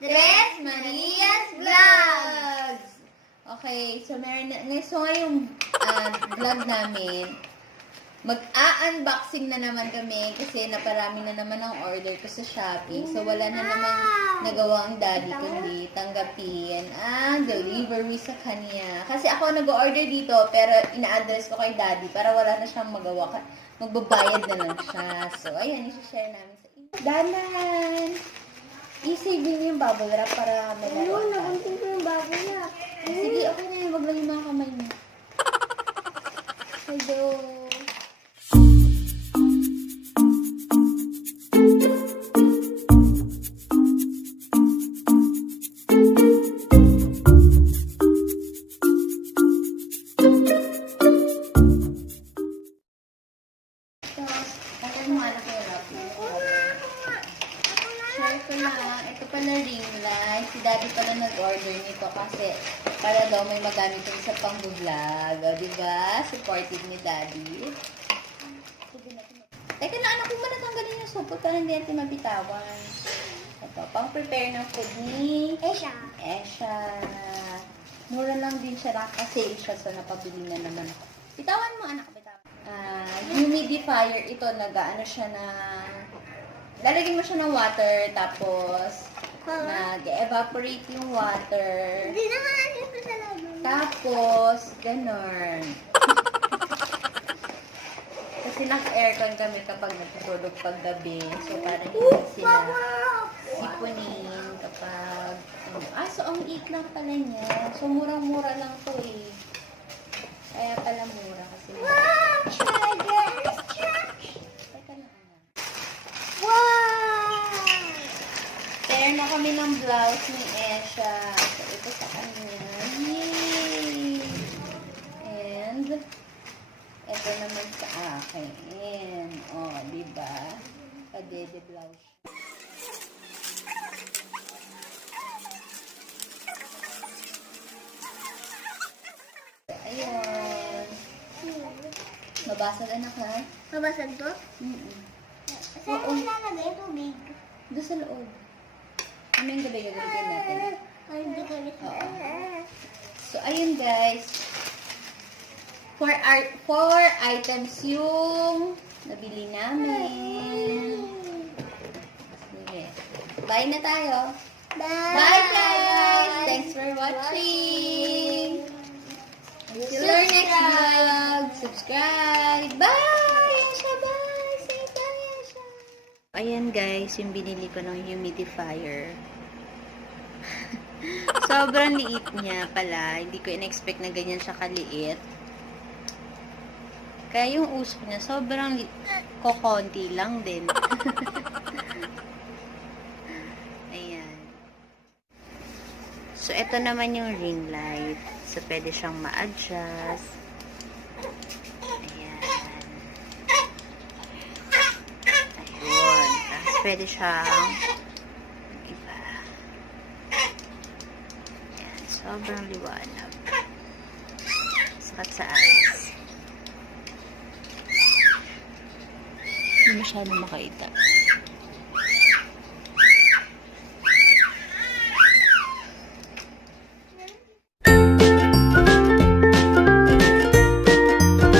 Tres Marias Vlogs! Okay, so ngayong vlog namin, mag-a-unboxing na naman kami kasi naparami na naman ang order ko sa Shopee. So wala na naman nagawa ang daddy kundi tanggapin ang delivery sa kanya. Kasi ako nag-order dito pero ina-address ko kay daddy para wala na siyang magawa. Magbabayad na lang siya. So ayan, i-share namin sa inyo. Danan! I-save din yung bubble wrap para may Ano, laruan ka. nakunti ko yung bubble wrap. Sige, okay na yun. Wag lang yung mga kamay mo. Hello. Share ko na, ito pala ring light. Si daddy pala nag-order nito kasi para daw may magamit yung sa pang-vlog. O, diba? Supported ni daddy. Teka na, anak ko ba natanggalin yung supot para hindi natin mabitawan. Ito, pang-prepare ng food ni Esha. Mura lang din siya lang kasi siya sa napabili na naman ako. Bitawan mo, anak. Bitawan. Humidifier ito. Nag-ano siya na... Lalagyan mo siya ng water, tapos nag-evaporate yung water. Hindi naman natin pa sa labo. Tapos, ganon. Kasi naka-aircon kami kapag nagtutulog paggabi. So, parang hindi sila sipunin kapag... so ang eat lang pala niya. So, murang-mura lang to eh. Kaya pala mura kasi... Teka na, anak. Pair na kami ng blouse ni Esha. So, ito sa kanya. Yay! And, ito naman sa akin. O, diba? Padede blouse. Ayun. Mabasag, anak, ha? Mabasag to? Saan mo lalagay tubig? Doon sa loob. Kaming gabi gagawin natin. Ay, hindi ko nito. So, ayun guys. 4 items yung nabili namin. Sige. Bye na tayo. Bye guys! Thanks for watching! See you next vlog! Subscribe! Bye! Esha, bye! Say bye, Esha! Ayan guys, yung binili ko ng humidifier. Sobrang liit niya pala. Hindi ko in-expect na ganyan siya kaliit. Kaya yung usok niya, sobrang kokonti lang din. Ayan. So, ito naman yung ring light. So, pwede siyang ma-adjust. Ayan. Ayun. Tapos, pwede siyang iba. Ayan. Sobrang liwanag. Sakat sa eyes. Hindi masyado makita.